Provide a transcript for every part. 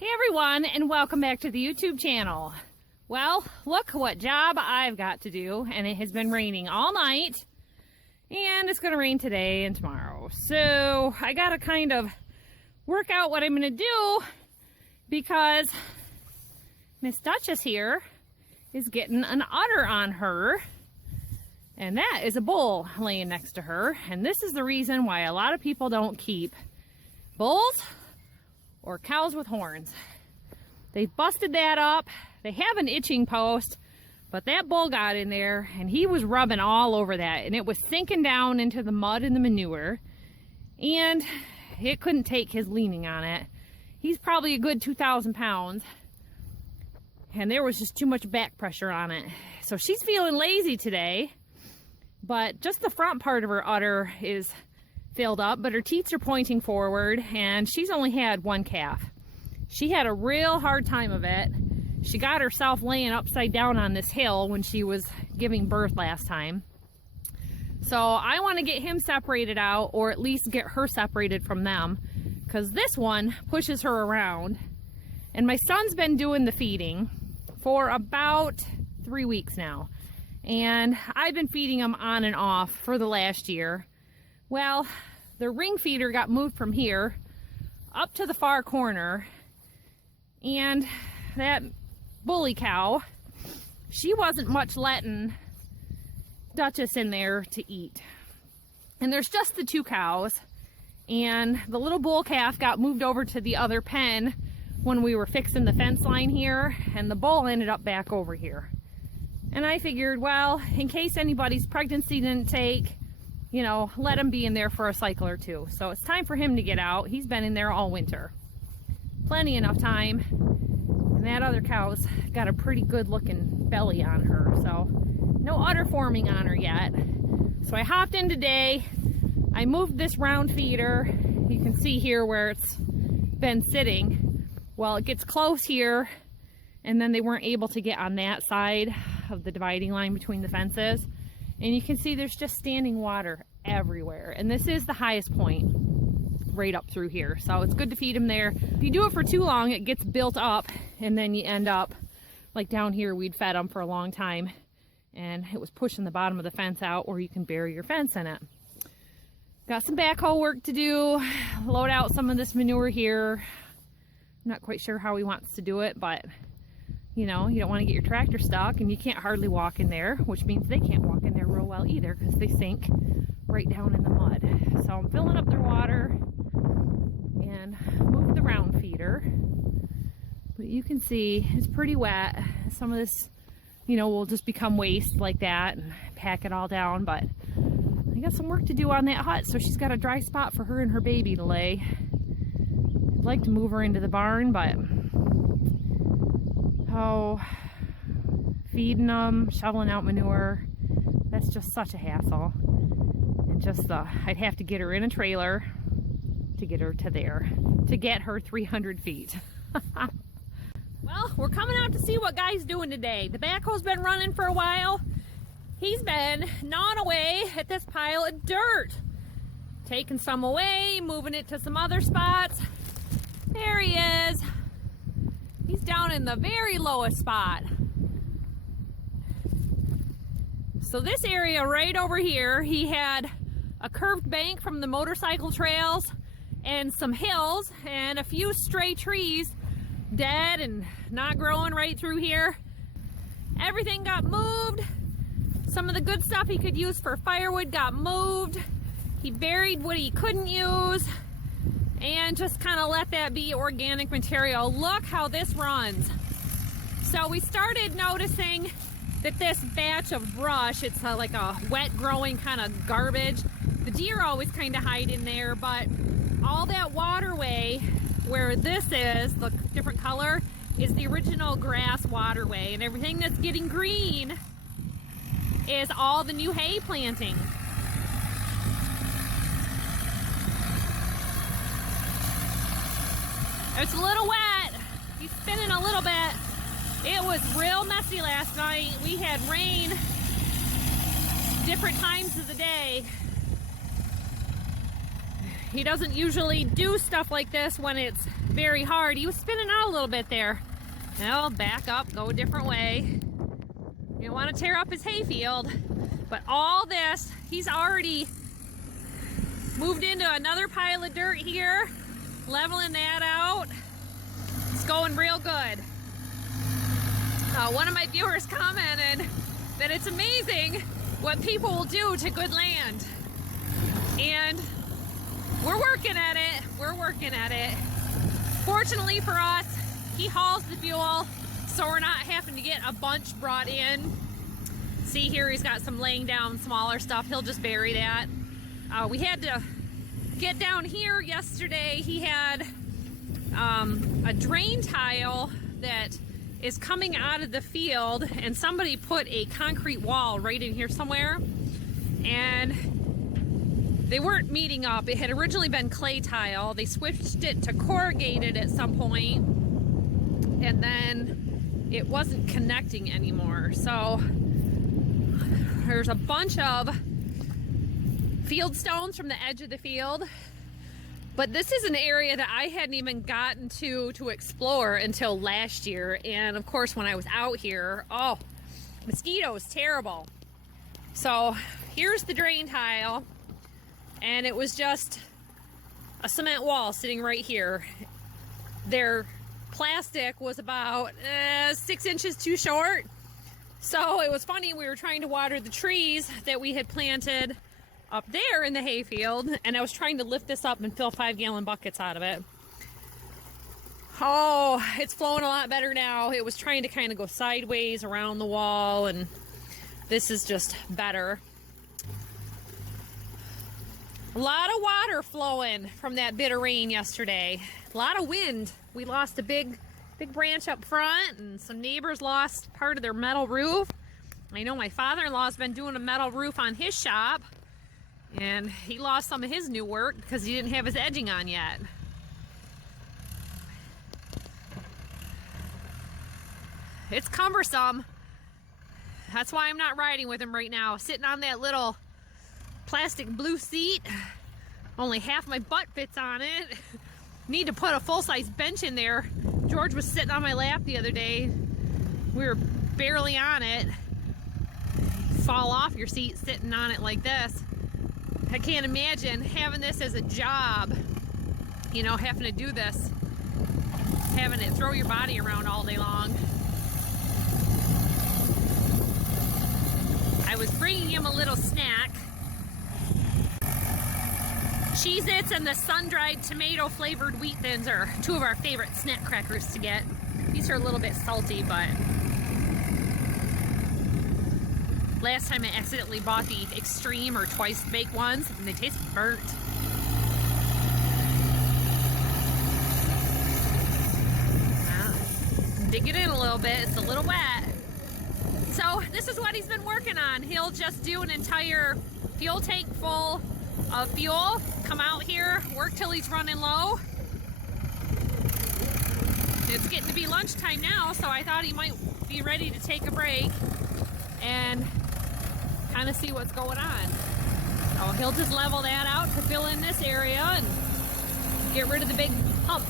Hey everyone, and welcome back to the YouTube channel. Well, look what job I've got to do, and it has been raining all night, and it's going to rain today and tomorrow. So I got to kind of work out what I'm going to do because Miss Duchess here is getting an udder on her, and that is a bull laying next to her. And this is the reason why a lot of people don't keep bulls or cows with horns. They busted that up. They have an itching post, but that bull got in there and he was rubbing all over that, and it was sinking down into the mud and the manure, and it couldn't take his leaning on it. He's probably a good 2,000 pounds, and there was just too much back pressure on it. So she's feeling lazy today, but just the front part of her udder is filled up, but her teats are pointing forward, and she's only had one calf. She had a real hard time of it. She got herself laying upside down on this hill when she was giving birth last time. So I want to get him separated out, or at least get her separated from them, because this one pushes her around. And my son's been doing the feeding for about 3 weeks now, and I've been feeding him on and off for the last year. Well, the ring feeder got moved from here up to the far corner, and that bully cow, she wasn't much letting Duchess in there to eat. And there's just the two cows, and the little bull calf got moved over to the other pen when we were fixing the fence line here, and the bull ended up back over here. And I figured, well, in case anybody's pregnancy didn't take, you know, let him be in there for a cycle or two. So it's time for him to get out. He's been in there all winter. Plenty enough time. And that other cow's got a pretty good looking belly on her. So no udder forming on her yet. So I hopped in today. I moved this round feeder. You can see here where it's been sitting. Well, it gets close here, and then they weren't able to get on that side of the dividing line between the fences. And you can see there's just standing water everywhere. And this is the highest point right up through here. So it's good to feed them there. If you do it for too long, it gets built up, and then you end up like down here. We'd fed them for a long time, and it was pushing the bottom of the fence out, or you can bury your fence in it. Got some backhoe work to do, load out some of this manure here. I'm not quite sure how he wants to do it, but you know, you don't want to get your tractor stuck, and you can't hardly walk in there, which means they can't walk in there real well either, because they sink right down in the mud. So I'm filling up their water and move the round feeder. But you can see it's pretty wet. Some of this, you know, will just become waste like that and pack it all down, but I got some work to do on that hut, so she's got a dry spot for her and her baby to lay. I'd like to move her into the barn, but oh, feeding them, shoveling out manure, that's just such a hassle. And just I'd have to get her in a trailer to get her to there, to get her 300 feet. Well, we're coming out to see what Guy's doing today. The backhoe's been running for a while. He's been gnawing away at this pile of dirt, taking some away, moving it to some other spots. There he is. He's down in the very lowest spot. So this area right over here, he had a curved bank from the motorcycle trails and some hills and a few stray trees dead and not growing right through here. Everything got moved. Some of the good stuff he could use for firewood got moved. He buried what he couldn't use and just kind of let that be organic material. Look how this runs. So we started noticing that this batch of brush, it's like a wet growing kind of garbage. The deer always kind of hide in there, but all that waterway where this is, the different color, is the original grass waterway, and everything that's getting green is all the new hay planting. It's a little wet. He's spinning a little bit. It was real messy last night. We had rain different times of the day. He doesn't usually do stuff like this when it's very hard. He was spinning out a little bit there. Well, back up, go a different way. You don't want to tear up his hayfield. But all this, he's already moved into another pile of dirt here, leveling that out. It's going real good. One of my viewers commented that it's amazing what people will do to good land. And we're working at it. We're working at it. Fortunately for us, he hauls the fuel, so we're not having to get a bunch brought in. See here, he's got some laying down smaller stuff. He'll just bury that. We had to get down here yesterday. He had a drain tile that is coming out of the field, and somebody put a concrete wall right in here somewhere, and they weren't meeting up. It had originally been clay tile. They switched it to corrugated at some point, and then it wasn't connecting anymore. So there's a bunch of field stones from the edge of the field. But this is an area that I hadn't even gotten to explore until last year. And of course, when I was out here, oh, mosquitoes, terrible. So here's the drain tile, and it was just a cement wall sitting right here. Their plastic was about 6 inches too short. So it was funny, we were trying to water the trees that we had planted up there in the hayfield, and I was trying to lift this up and fill 5-gallon buckets out of it. Oh, it's flowing a lot better now. It was trying to kind of go sideways around the wall, and this is just better. A lot of water flowing from that bit of rain yesterday. A lot of wind. We lost a big branch up front, and some neighbors lost part of their metal roof. I know my father-in-law's been doing a metal roof on his shop, and he lost some of his new work because he didn't have his edging on yet. It's cumbersome. That's why I'm not riding with him right now. Sitting on that little plastic blue seat. Only half my butt fits on it. Need to put a full-size bench in there. George was sitting on my lap the other day. We were barely on it. Fall off your seat sitting on it like this. I can't imagine having this as a job, you know, having to do this, having it throw your body around all day long. I was bringing him a little snack. Cheez-Its and the sun-dried tomato flavored wheat thins are two of our favorite snack crackers to get. These are a little bit salty, but last time I accidentally bought the extreme or twice baked ones, and they taste burnt. Dig it in a little bit, it's a little wet. So this is what he's been working on. He'll just do an entire fuel tank full of fuel, come out here, work till he's running low. It's getting to be lunchtime now, so I thought he might be ready to take a break and kind of see what's going on. So he'll just level that out to fill in this area and get rid of the big humps.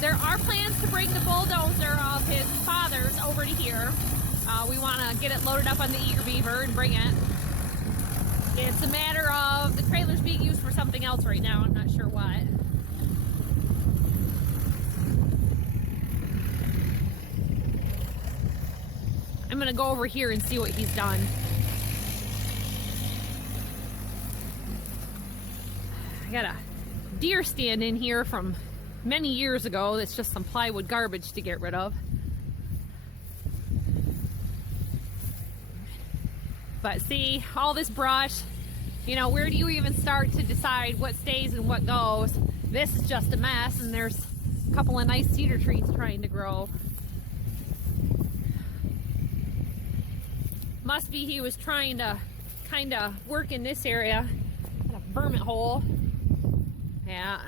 There are plans to bring the bulldozer of his father's over to here. We want to get it loaded up on the Eager Beaver and bring it. It's a matter of the trailer's being used for something else right now. I'm not sure what. I'm gonna go over here and see what he's done. I got a deer stand in here from many years ago. That's just some plywood garbage to get rid of. But see, all this brush, you know, where do you even start to decide what stays and what goes? This is just a mess, and there's a couple of nice cedar trees trying to grow. Must be he was trying to kind of work in this area. Got a vermin hole. Yeah.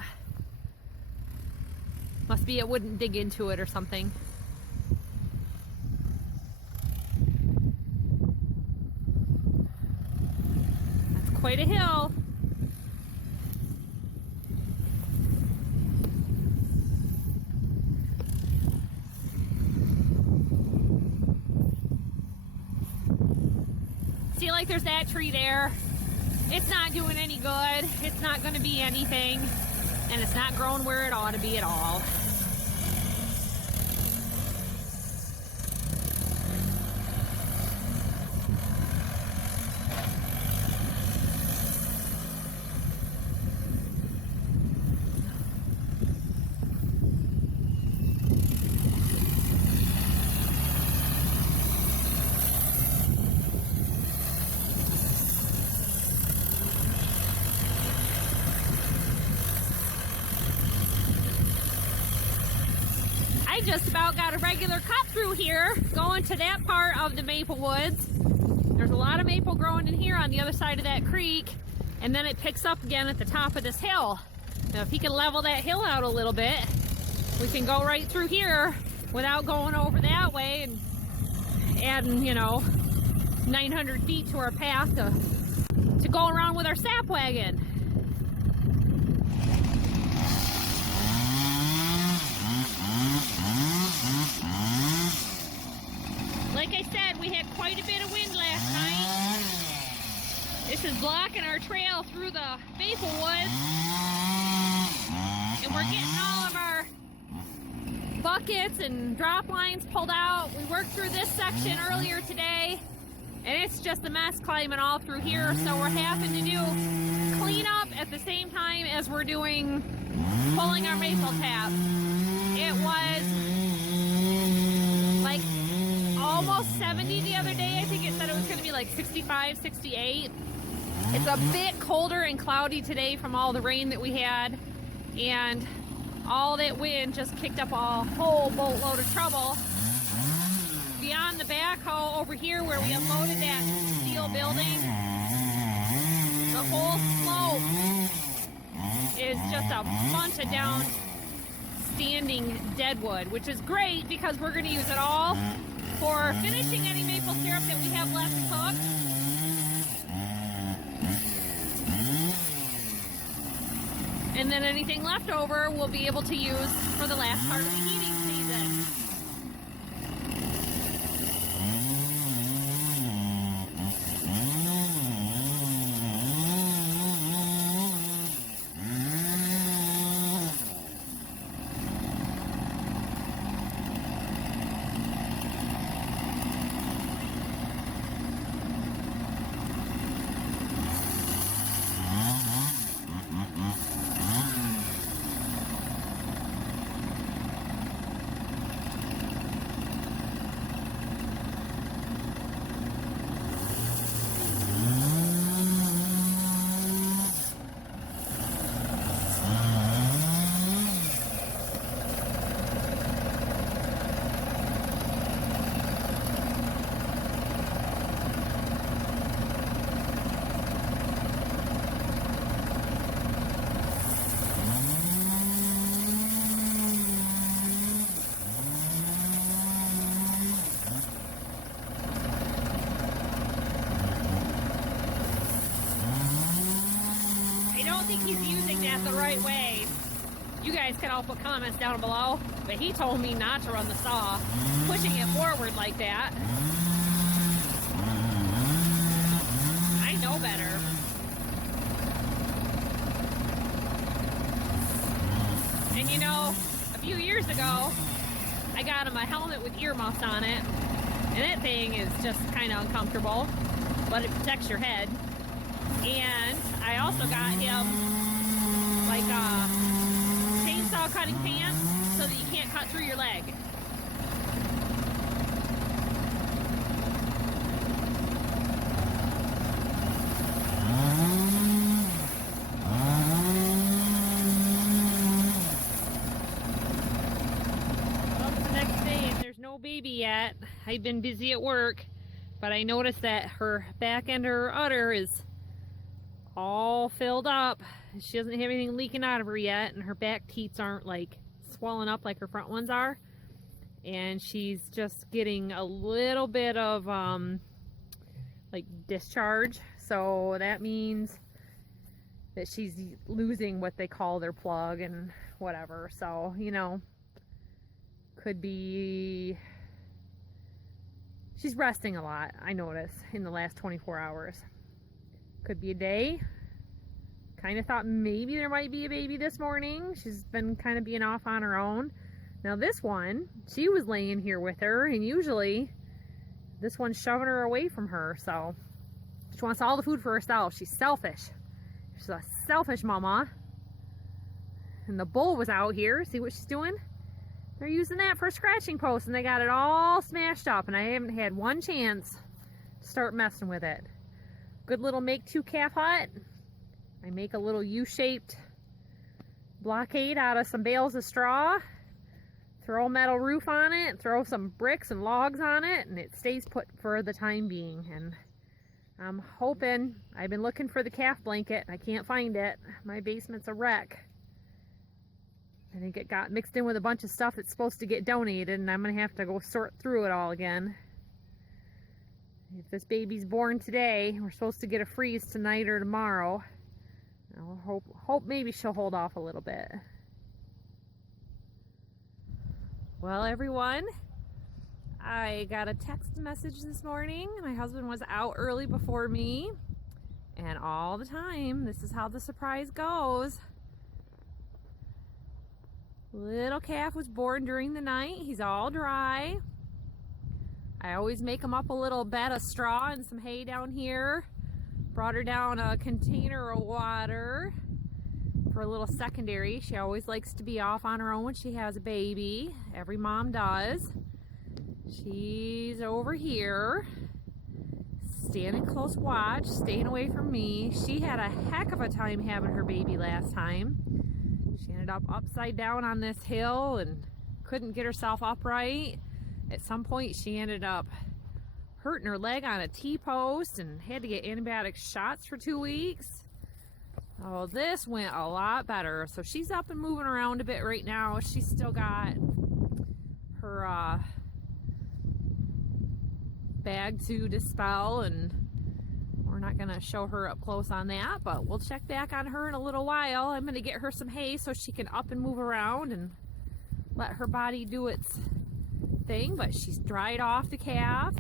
Must be it wouldn't dig into it or something. quite a hill. See, like there's that tree there. It's not doing any good. It's not going to be anything. And it's not growing where it ought to be at all. I just about got a regular cut through here going to that part of the maple woods. There's a lot of maple growing in here on the other side of that creek, and then it picks up again at the top of this hill. Now if he can level that hill out a little bit, we can go right through here without going over that way and adding, you know, 900 feet to our path to go around with our sap wagon. Like I said, we had quite a bit of wind last night. This is blocking our trail through the maple woods. And we're getting all of our buckets and drop lines pulled out. We worked through this section earlier today, and it's just a mess climbing all through here. So we're having to do cleanup at the same time as we're doing pulling our maple tap. It was like almost 70 the other day. I think it said it was going to be like 65, 68. It's a bit colder and cloudy today from all the rain that we had, and all that wind just kicked up a whole boatload of trouble. Beyond the backhoe over here where we unloaded that steel building, the whole slope is just a bunch of down standing deadwood, which is great because we're going to use it all for finishing any maple syrup that we have left to cook. And then anything left over we'll be able to use for the last part of the heating season. He's using that the right way. You guys can all put comments down below, but he told me not to run the saw, pushing it forward like that. I know better. And you know, a few years ago, I got him a helmet with earmuffs on it, and that thing is just kind of uncomfortable, but it protects your head. And I also got him like chainsaw cutting pants so that you can't cut through your leg. Well, it's the next day and there's no baby yet. I've been busy at work, but I noticed that her back end of her udder is all filled up. She doesn't have anything leaking out of her yet, and her back teats aren't like swollen up like her front ones are, and she's just getting a little bit of like discharge, so that means that she's losing what they call their plug and whatever. So, you know, could be she's resting a lot, I notice, in the last 24 hours. Could be a day. Kind of thought maybe there might be a baby this morning. She's been kind of being off on her own. Now this one, she was laying here with her, and usually this one's shoving her away from her, so she wants all the food for herself. She's selfish. She's a selfish mama. And the bull was out here. See what she's doing? They're using that for a scratching post, and they got it all smashed up, and I haven't had one chance to start messing with it. Good little make-two calf hut. I make a little U-shaped blockade out of some bales of straw, throw a metal roof on it, throw some bricks and logs on it, and it stays put for the time being. And I'm hoping, I've been looking for the calf blanket. I can't find it. My basement's a wreck. I think it got mixed in with a bunch of stuff that's supposed to get donated, and I'm going to have to go sort through it all again. If this baby's born today, we're supposed to get a freeze tonight or tomorrow. I'll hope maybe she'll hold off a little bit. Well, everyone, I got a text message this morning. My husband was out early before me, and all the time, this is how the surprise goes. Little calf was born during the night. He's all dry. I always make him up a little bed of straw and some hay down here. Brought her down a container of water for a little secondary. She always likes to be off on her own when she has a baby. Every mom does. She's over here, standing close watch, staying away from me. She had a heck of a time having her baby last time. She ended up upside down on this hill and couldn't get herself upright. At some point, she ended up hurting her leg on a T-post and had to get antibiotic shots for 2 weeks. Oh, this went a lot better. So she's up and moving around a bit right now. She's still got her bag to dispel, and we're not going to show her up close on that, but we'll check back on her in a little while. I'm going to get her some hay so she can up and move around and let her body do its thing. But she's dried off the calf.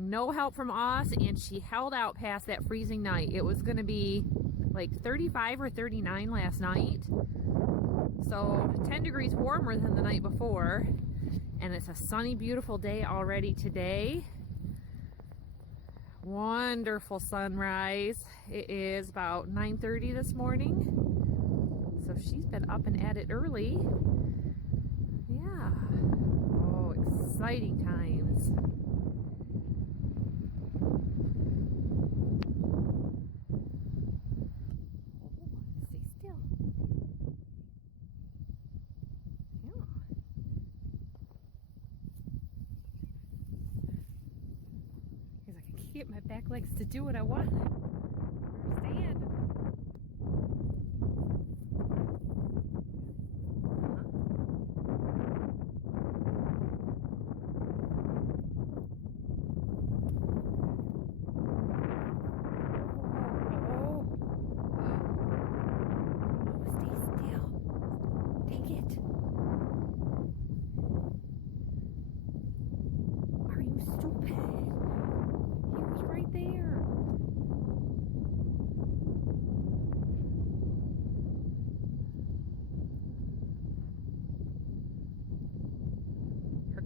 No help from us, and she held out past that freezing night. It was going to be like 35 or 39 last night, so 10 degrees warmer than the night before, and it's a sunny, beautiful day already today. Wonderful sunrise. It is about 9:30 this morning, so she's been up and at it early. Yeah. Oh, exciting times. Get my back legs to do what I want. Stand.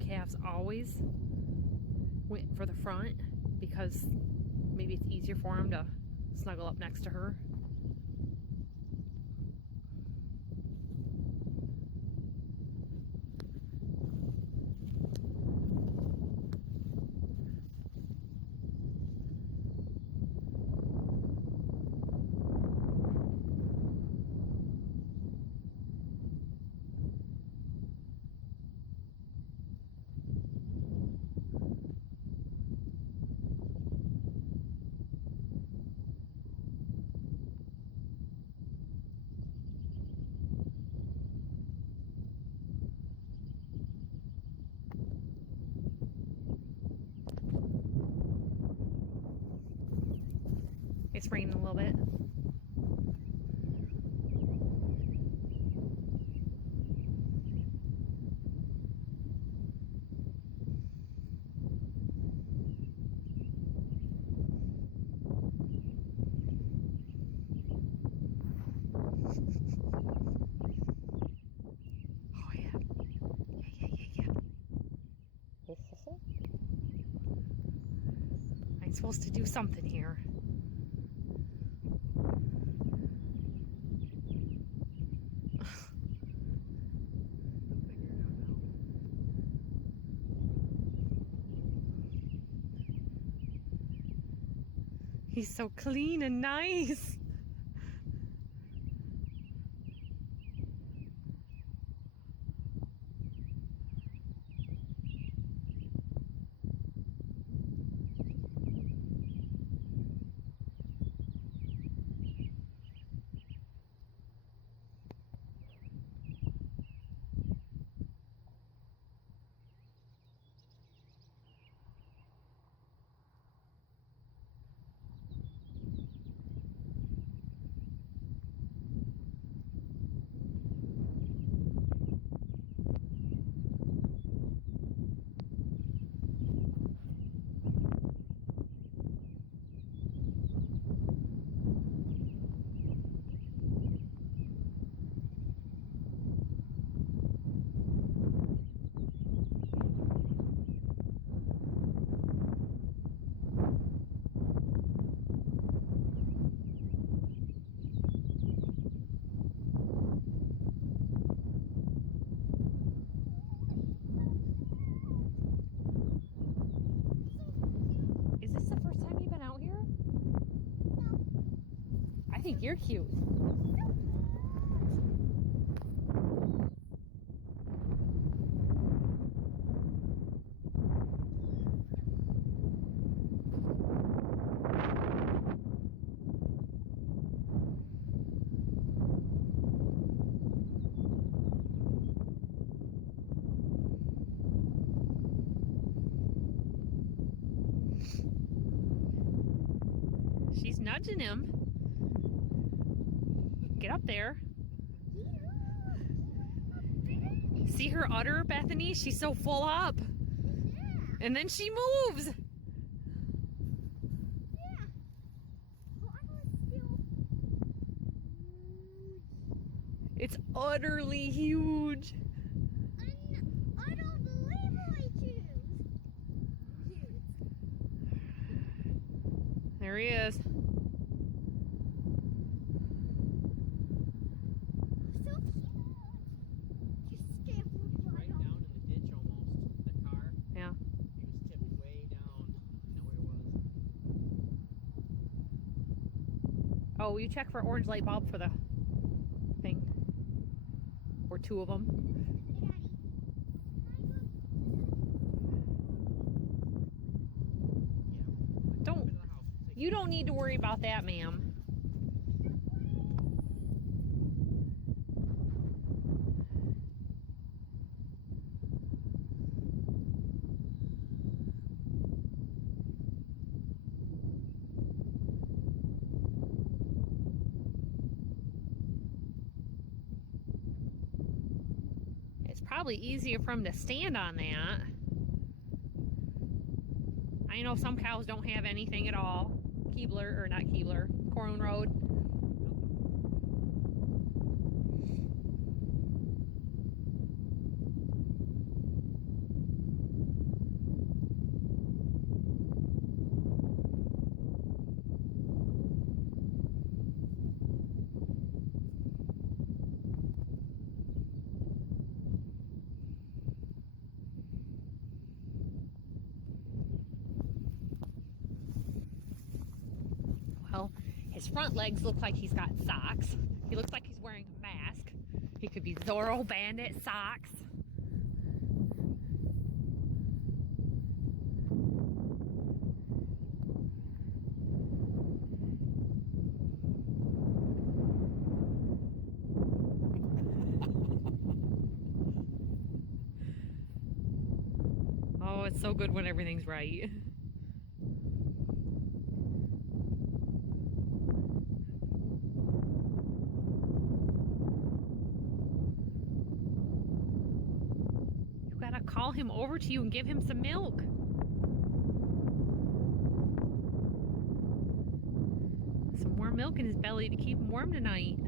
Calves always went for the front because maybe it's easier for him to snuggle up next to her. it's raining a little bit. Oh yeah. Yeah. Ho, ho, ho. I'm supposed to do something here. He's so clean and nice. Is this the first time you've been out here? No. I think you're cute. She's nudging him. Get up there. See her udder, Bethany? She's so full up. And then she moves. It's utterly huge. I don't believe I choose. There he is. So cute. Just stay Right down in the ditch almost. That car. Yeah. He was tipped way down. You know where it was. Oh, you check for orange light bulb for the thing. Or two of them. You don't need to worry about that, ma'am. It's probably easier for him to stand on that. I know some cows don't have anything at all. Keebler, or not Keebler, Corn Road. Well, his front legs look like he's got socks. He looks like he's wearing a mask. He could be Zorro Bandit socks. Oh, it's so good when everything's right. gotta call him over to you and give him some milk. Some more milk in his belly to keep him warm tonight.